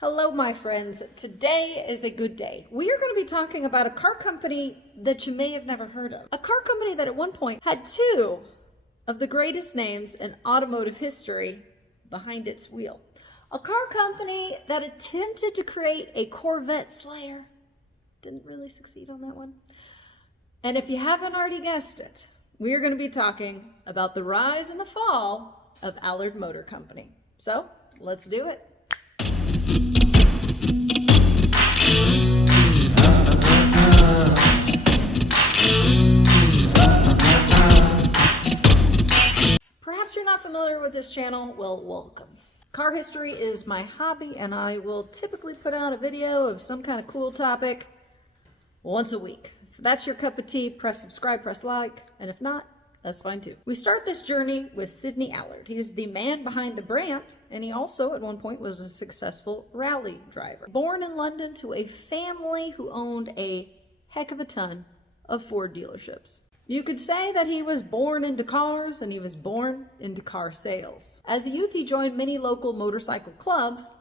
Hello, my friends. Today is a good day. We are going to be talking about a car company that you may have never heard of. A car company that at one point had two of the greatest names in automotive history behind its wheel. A car company that attempted to create a Corvette Slayer. Didn't really succeed on that one. And if you haven't already guessed it, we are going to be talking about the rise and the fall of Allard Motor Company. So, let's do it. Perhaps you're not familiar with this channel. Well, welcome. Car history is my hobby, and I will typically put out a video of some kind of cool topic once a week. If that's your cup of tea, press subscribe, press like, and if not, that's fine too. We start this journey with Sidney Allard. He is the man behind the brand, and he also at one point was a successful rally driver. Born in London to a family who owned a heck of a ton of Ford dealerships. You could say that he was born into cars and he was born into car sales. As a youth, he joined many local motorcycle clubs,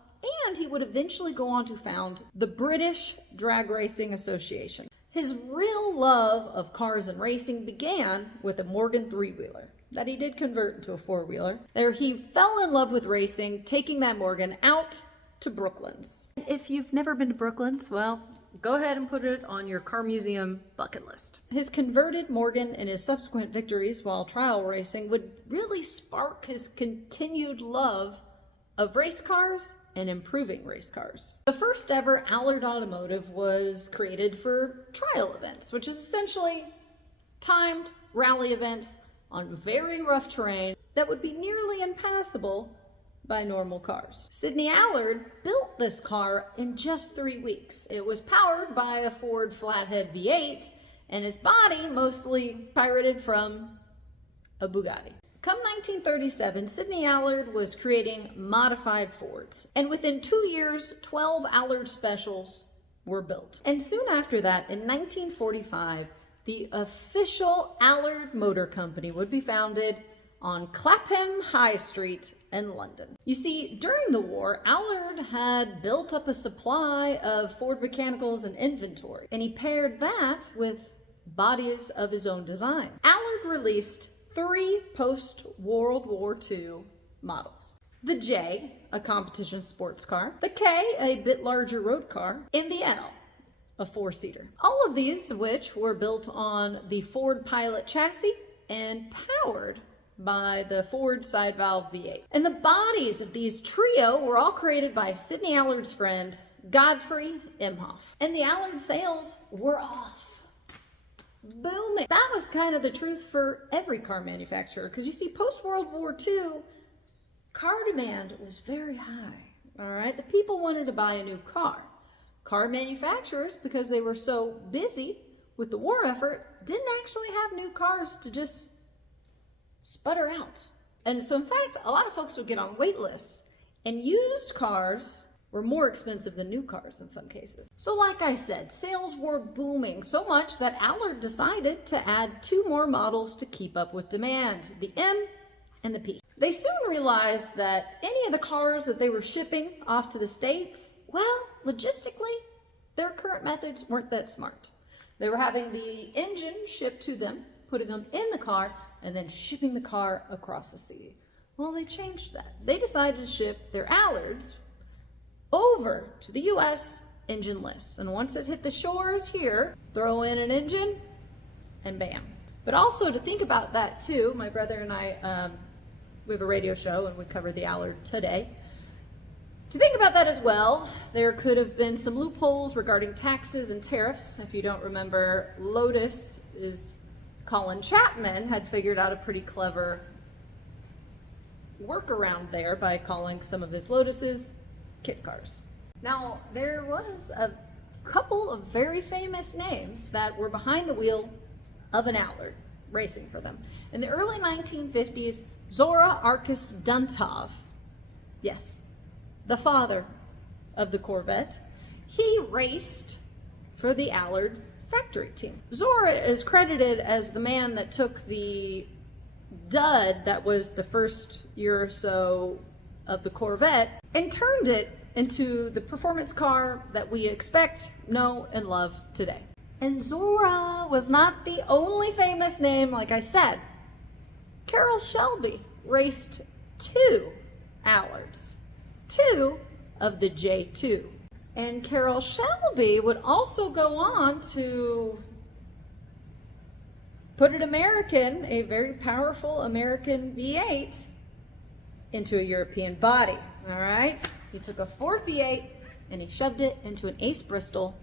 and he would eventually go on to found the British Drag Racing Association. His real love of cars and racing began with a Morgan three-wheeler that he did convert into a four-wheeler. There he fell in love with racing, taking that Morgan out to Brooklands. If you've never been to Brooklands, well, go ahead and put it on your car museum bucket list. His converted Morgan and his subsequent victories while trial racing would really spark his continued love of race cars and improving race cars. The first ever Allard Automotive was created for trial events, which is essentially timed rally events on very rough terrain that would be nearly impassable by normal cars. Sidney Allard built this car in just 3 weeks. It was powered by a Ford flathead V8, and its body mostly pirated from a Bugatti. Come 1937, Sidney Allard was creating modified Fords, and within 2 years, 12 Allard Specials were built. And soon after that, in 1945, the official Allard Motor Company would be founded on Clapham High Street in London. You see, during the war, Allard had built up a supply of Ford mechanicals and inventory, and he paired that with bodies of his own design. Allard released 3 post-World War II models. The J, a competition sports car, the K, a bit larger road car, and the L, a 4-seater. All of these of which were built on the Ford Pilot chassis and powered by the Ford side valve V8. And the bodies of these trio were all created by Sidney Allard's friend, Godfrey Imhoff. And the Allard sales were off. Booming. That was kind of the truth for every car manufacturer, because you see, post-World War II, car demand was very high. All right, the people wanted to buy a new car. Car manufacturers, because they were so busy with the war effort, didn't actually have new cars to just sputter out. And so in fact, a lot of folks would get on wait lists, and used cars were more expensive than new cars in some cases. So like I said, sales were booming so much that Allard decided to add 2 more models to keep up with demand, the M and the P. They soon realized that any of the cars that they were shipping off to the States, well, logistically, their current methods weren't that smart. They were having the engine shipped to them, putting them in the car, and then shipping the car across the sea. Well, they changed that. They decided to ship their Allards over to the US engine-less. And once it hit the shores here, throw in an engine, and bam. But also to think about that too, my brother and I, we have a radio show and we cover the Allard today. To think about that as well, there could have been some loopholes regarding taxes and tariffs. If you don't remember, Lotus is Colin Chapman had figured out a pretty clever workaround there by calling some of his Lotuses kit cars. Now, there was a couple of very famous names that were behind the wheel of an Allard, racing for them. In the early 1950s, Zora Arcus-duntov, yes, the father of the Corvette, he raced for the Allard factory team. Zora is credited as the man that took the dud that was the first year or so of the Corvette and turned it into the performance car that we expect, know, and love today. And Zora was not the only famous name, like I said. Carroll Shelby raced 2 Allards, 2 of the J2. And Carroll Shelby would also go on to put an American, a very powerful American V8, into a European body, all right? He took a Ford V8 and he shoved it into an Ace Bristol,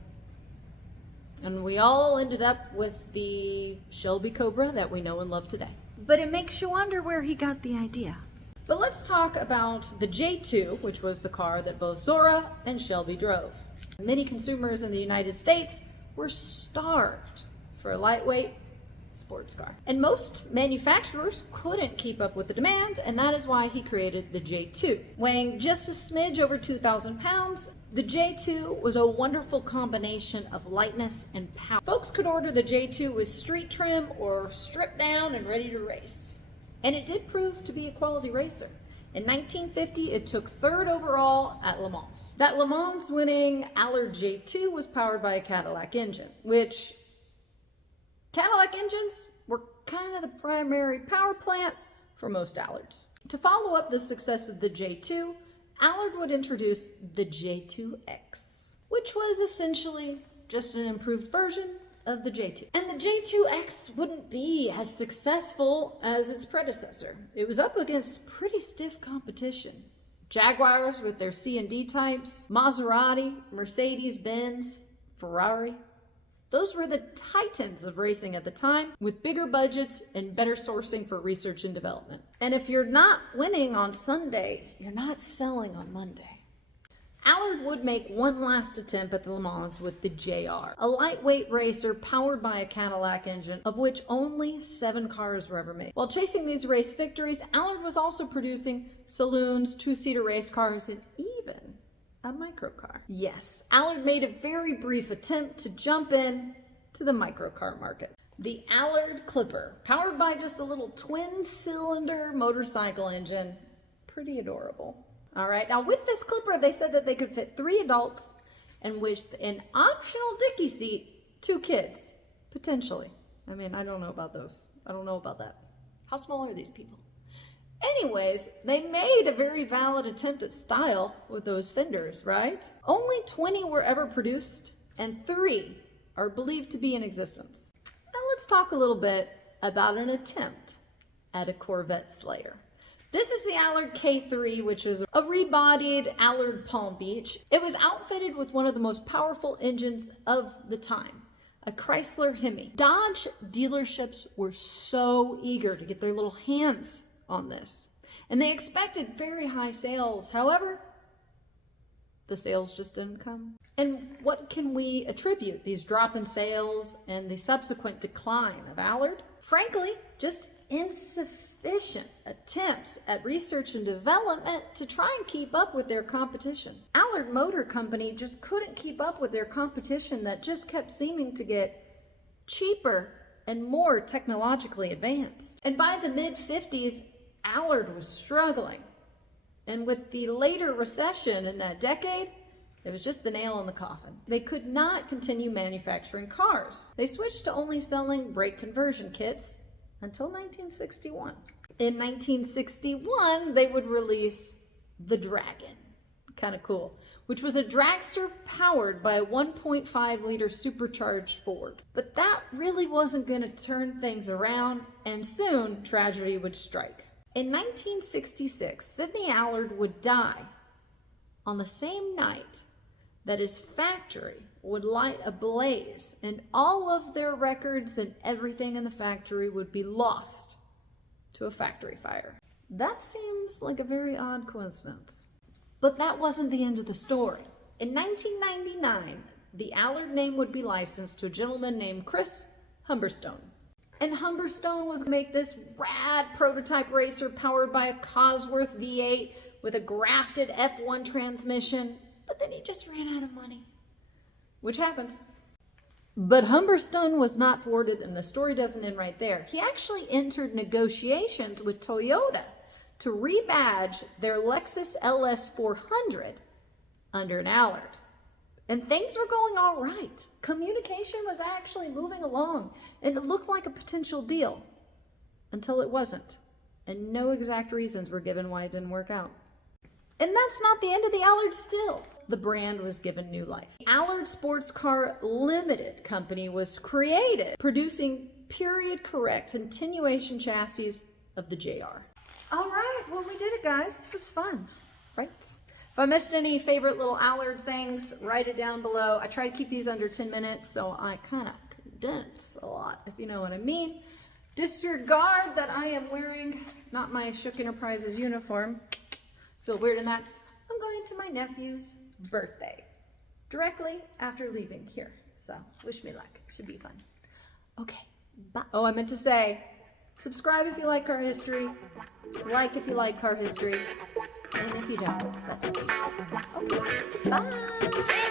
and we all ended up with the Shelby Cobra that we know and love today. But it makes you wonder where he got the idea. But let's talk about the J2, which was the car that both Zora and Shelby drove. Many consumers in the United States were starved for a lightweight sports car. And most manufacturers couldn't keep up with the demand, and that is why he created the J2. Weighing just a smidge over 2,000 pounds, the J2 was a wonderful combination of lightness and power. Folks could order the J2 with street trim or stripped down and ready to race. And it did prove to be a quality racer. In 1950, it took 3rd overall at Le Mans. That Le Mans winning Allard J2 was powered by a Cadillac engine, which Cadillac engines were kind of the primary power plant for most Allards. To follow up the success of the J2, Allard would introduce the J2X, which was essentially just an improved version of the J2. And the J2X wouldn't be as successful as its predecessor. It was up against pretty stiff competition. Jaguars with their C and D types, Maserati, Mercedes-Benz, Ferrari. Those were the titans of racing at the time, with bigger budgets and better sourcing for research and development. And if you're not winning on Sunday, you're not selling on Monday. Allard would make one last attempt at the Le Mans with the JR, a lightweight racer powered by a Cadillac engine, of which only 7 cars were ever made. While chasing these race victories, Allard was also producing saloons, 2-seater race cars, and even a microcar. Yes, Allard made a very brief attempt to jump in to the microcar market. The Allard Clipper, powered by just a little twin-cylinder motorcycle engine. Pretty adorable. All right, now with this Clipper, they said that they could fit 3 adults and with an optional dicky seat, 2 kids, potentially. I mean, I don't know about those. I don't know about that. How small are these people? Anyways, they made a very valid attempt at style with those fenders, right? Only 20 were ever produced, and 3 are believed to be in existence. Now let's talk a little bit about an attempt at a Corvette Slayer. This is the Allard K3, which is a rebodied Allard Palm Beach. It was outfitted with one of the most powerful engines of the time, a Chrysler Hemi. Dodge dealerships were so eager to get their little hands on this, and they expected very high sales. However, the sales just didn't come. And what can we attribute these drop in sales and the subsequent decline of Allard? Frankly, just insufficient attempts at research and development to try and keep up with their competition. Allard Motor Company just couldn't keep up with their competition that just kept seeming to get cheaper and more technologically advanced. And by the mid-50s, Allard was struggling. And with the later recession in that decade, it was just the nail in the coffin. They could not continue manufacturing cars. They switched to only selling brake conversion kits until 1961. In 1961, they would release the Dragon, kind of cool, which was a dragster powered by a 1.5-liter supercharged Ford. But that really wasn't going to turn things around, and soon tragedy would strike. In 1966, Sidney Allard would die on the same night that his factory would light ablaze, and all of their records and everything in the factory would be lost to a factory fire. That seems like a very odd coincidence. But that wasn't the end of the story. In 1999, the Allard name would be licensed to a gentleman named Chris Humberstone. And Humberstone was going to make this rad prototype racer powered by a Cosworth V8 with a grafted F1 transmission, but then he just ran out of money, which happens. But Humberstone was not thwarted, and the story doesn't end right there. He actually entered negotiations with Toyota to rebadge their Lexus LS 400 under an Allard. And things were going all right. Communication was actually moving along, and it looked like a potential deal until it wasn't. And no exact reasons were given why it didn't work out. And that's not the end of the Allard still. The brand was given new life. Allard Sports Car Limited Company was created, producing period-correct continuation chassis of the JR. All right, well, we did it, guys. This was fun, right? If I missed any favorite little Allard things, write it down below. I try to keep these under 10 minutes, so I kind of condense a lot, if you know what I mean. Disregard that I am wearing not my Shook Enterprises uniform. Feel weird in that. I'm going to my nephew's birthday directly after leaving here. So wish me luck. Should be fun. Okay. Bye. Oh, I meant to say, subscribe if you like car history. Like if you like car history. And if you don't, that's okay. Okay. Bye.